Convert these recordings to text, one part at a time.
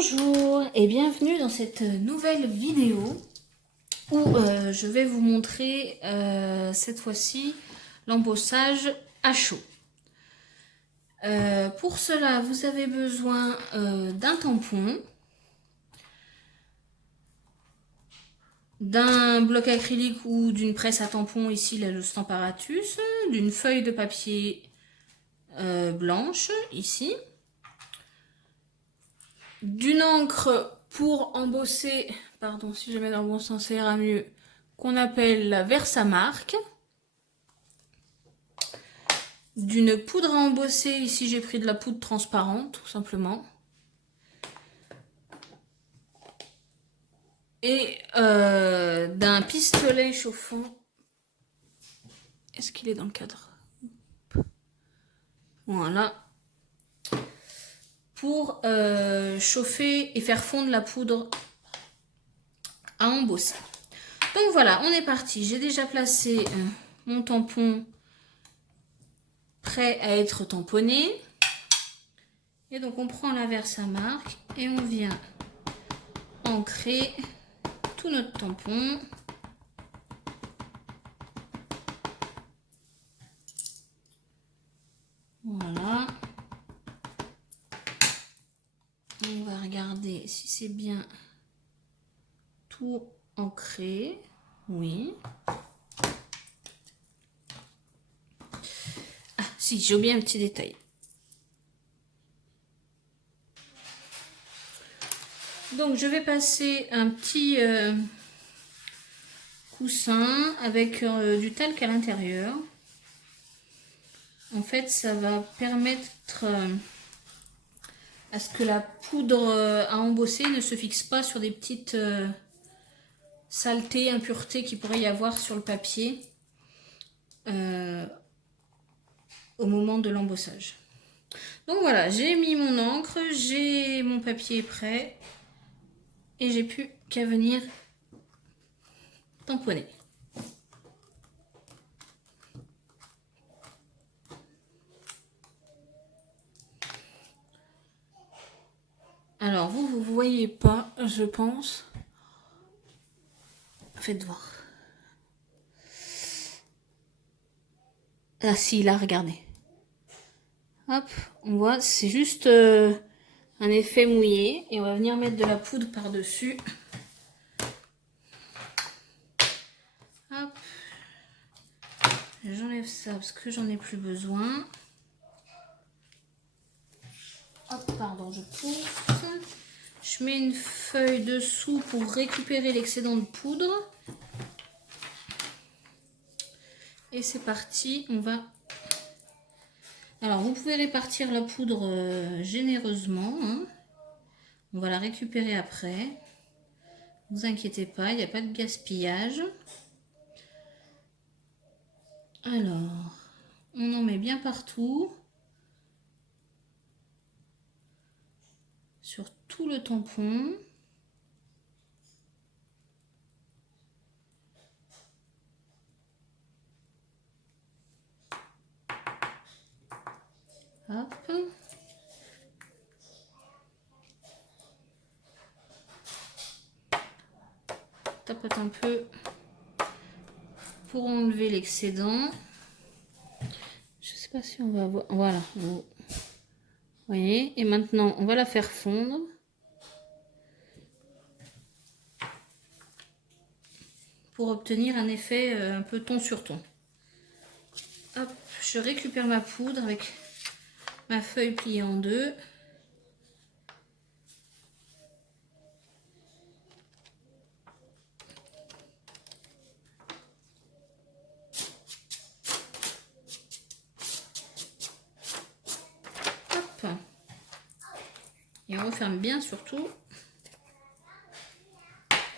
Bonjour et bienvenue dans cette nouvelle vidéo où je vais vous montrer cette fois-ci l'embossage à chaud. Pour cela, vous avez besoin d'un tampon, d'un bloc acrylique ou d'une presse à tampon, ici le Stamparatus, d'une feuille de papier blanche, ici, d'une encre pour embosser, pardon si je mets dans le bon sens ça ira mieux, qu'on appelle la Versamark, d'une poudre à embosser, ici j'ai pris de la poudre transparente tout simplement, et d'un pistolet chauffant. Est-ce qu'il est dans le cadre? Voilà, pour chauffer et faire fondre la poudre à embosser. Donc voilà, on est parti. J'ai déjà placé mon tampon prêt à être tamponné. Et donc on prend la Versamark et on vient ancrer tout notre tampon. Voilà. On va regarder si c'est bien tout ancré. Oui. Ah si, j'ai oublié un petit détail. Donc je vais passer un petit coussin avec du talc à l'intérieur. En fait, ça va permettre à ce que la poudre à embosser ne se fixe pas sur des petites saletés, impuretés qu'il pourrait y avoir sur le papier au moment de l'embossage. Donc voilà, j'ai mis mon encre, j'ai mon papier prêt et j'ai plus qu'à venir tamponner. Alors vous voyez pas, je pense. Faites voir. Ah si, là, regardez. Hop, on voit, c'est juste un effet mouillé. Et on va venir mettre de la poudre par-dessus. Hop. J'enlève ça parce que j'en ai plus besoin. Hop, pardon, je pousse. Je mets une feuille dessous pour récupérer l'excédent de poudre. Et c'est parti, on va... Alors, vous pouvez répartir la poudre généreusement. Hein. On va la récupérer après. Ne vous inquiétez pas, il n'y a pas de gaspillage. Alors, on en met bien partout. Sur tout le tampon. Hop. Tapote un peu pour enlever l'excédent. Je sais pas si on va voir. Voilà. Vous voyez. Et maintenant, on va la faire fondre. Pour obtenir un effet un peu ton sur ton. Hop, je récupère ma poudre avec ma feuille pliée en deux. Hop. Et on referme bien surtout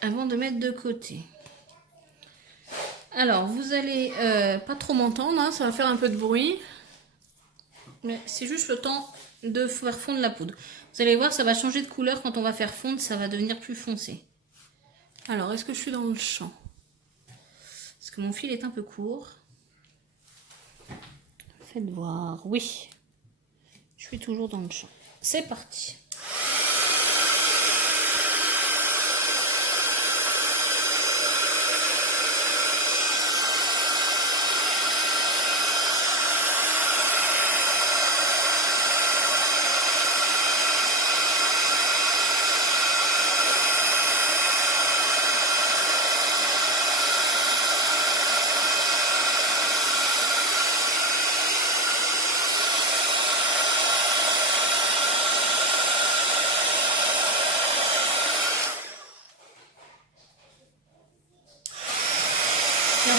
avant de mettre de côté. Alors, vous allez pas trop m'entendre, hein, ça va faire un peu de bruit. Mais c'est juste le temps de faire fondre la poudre. Vous allez voir, ça va changer de couleur quand on va faire fondre, ça va devenir plus foncé. Alors, est-ce que je suis dans le champ? Parce que mon fil est un peu court. Faites voir, oui. Je suis toujours dans le champ. C'est parti.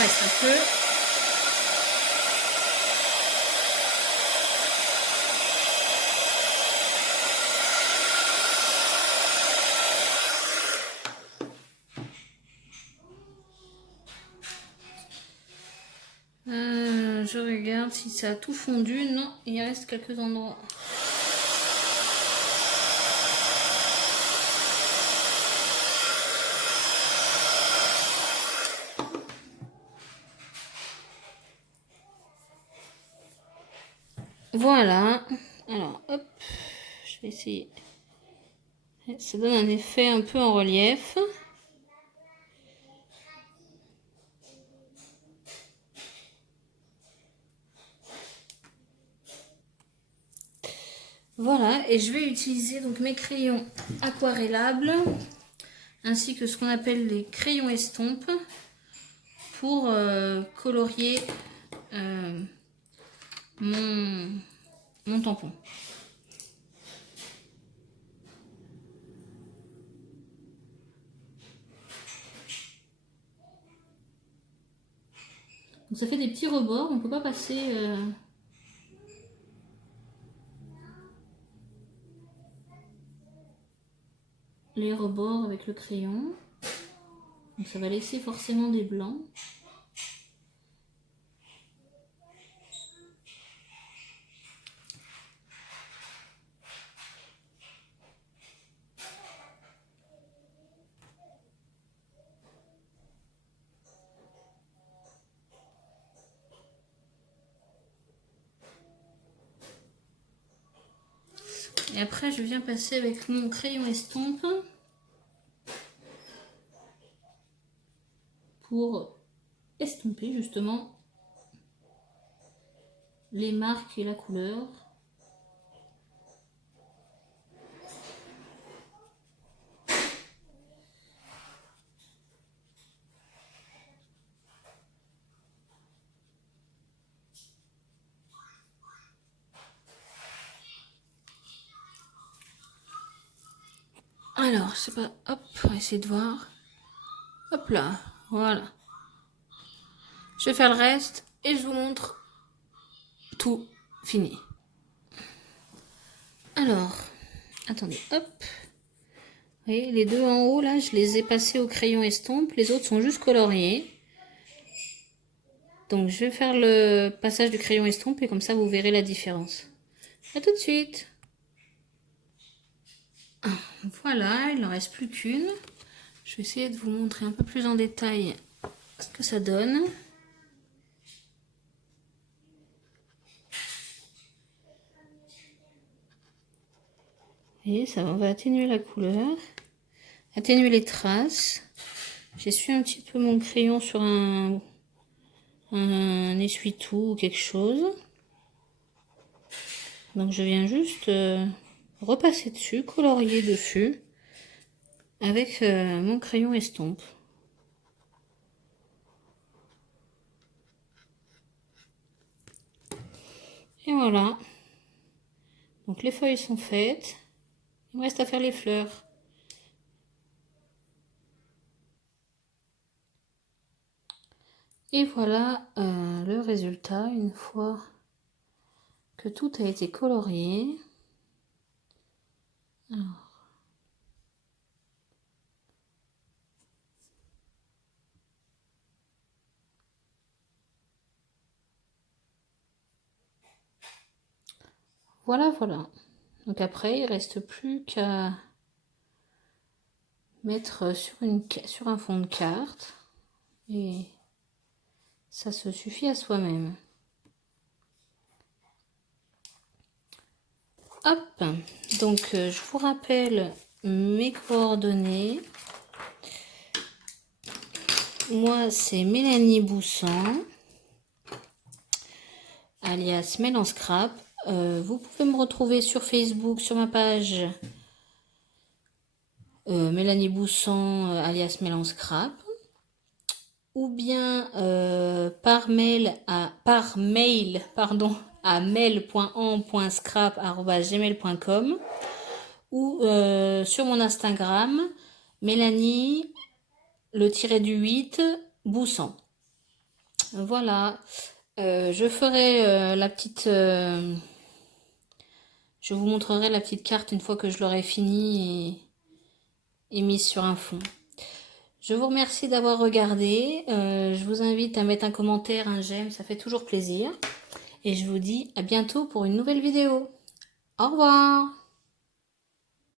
reste un peu. Je regarde si ça a tout fondu. Non, il reste quelques endroits. Voilà. Alors, hop. Je vais essayer. Ça donne un effet un peu en relief. Voilà, et je vais utiliser donc mes crayons aquarellables ainsi que ce qu'on appelle les crayons estompes pour colorier mon tampon. Donc ça fait des petits rebords, on ne peut pas passer les rebords avec le crayon. Donc ça va laisser forcément des blancs. Et après je viens passer avec mon crayon estompe pour estomper justement les marques et la couleur. Alors, je sais pas, hop, on va essayer de voir. Hop là, voilà. Je vais faire le reste et je vous montre tout fini. Alors, attendez, hop. Vous voyez, les deux en haut, là, je les ai passés au crayon estompe. Les autres sont juste coloriés. Donc, je vais faire le passage du crayon estompe et comme ça, vous verrez la différence. A tout de suite. Voilà, il n'en reste plus qu'une. Je vais essayer de vous montrer un peu plus en détail ce que ça donne. Et ça va atténuer la couleur, atténuer les traces. J'essuie un petit peu mon crayon sur un essuie-tout ou quelque chose. Donc je viens juste repasser dessus, colorier dessus avec mon crayon estompe. Et voilà. Donc les feuilles sont faites. Il me reste à faire les fleurs. Et voilà le résultat une fois que tout a été colorié. Alors. Voilà, voilà. Donc après, il ne reste plus qu'à mettre sur un fond de carte. Et ça se suffit à soi-même. Hop, donc je vous rappelle mes coordonnées. Moi, c'est Mélanie Boussan, alias Mel en Scrap. Vous pouvez me retrouver sur Facebook, sur ma page Mélanie Boussan, alias Mel en Scrap. Ou bien par mail à mail.en.scrap@gmail.com ou sur mon Instagram Mélanie le tiré du 8 Boussan. Voilà. Je ferai la petite... je vous montrerai la petite carte une fois que je l'aurai fini et mise sur un fond. Je vous remercie d'avoir regardé. Je vous invite à mettre un commentaire, un j'aime, ça fait toujours plaisir. Et je vous dis à bientôt pour une nouvelle vidéo. Au revoir!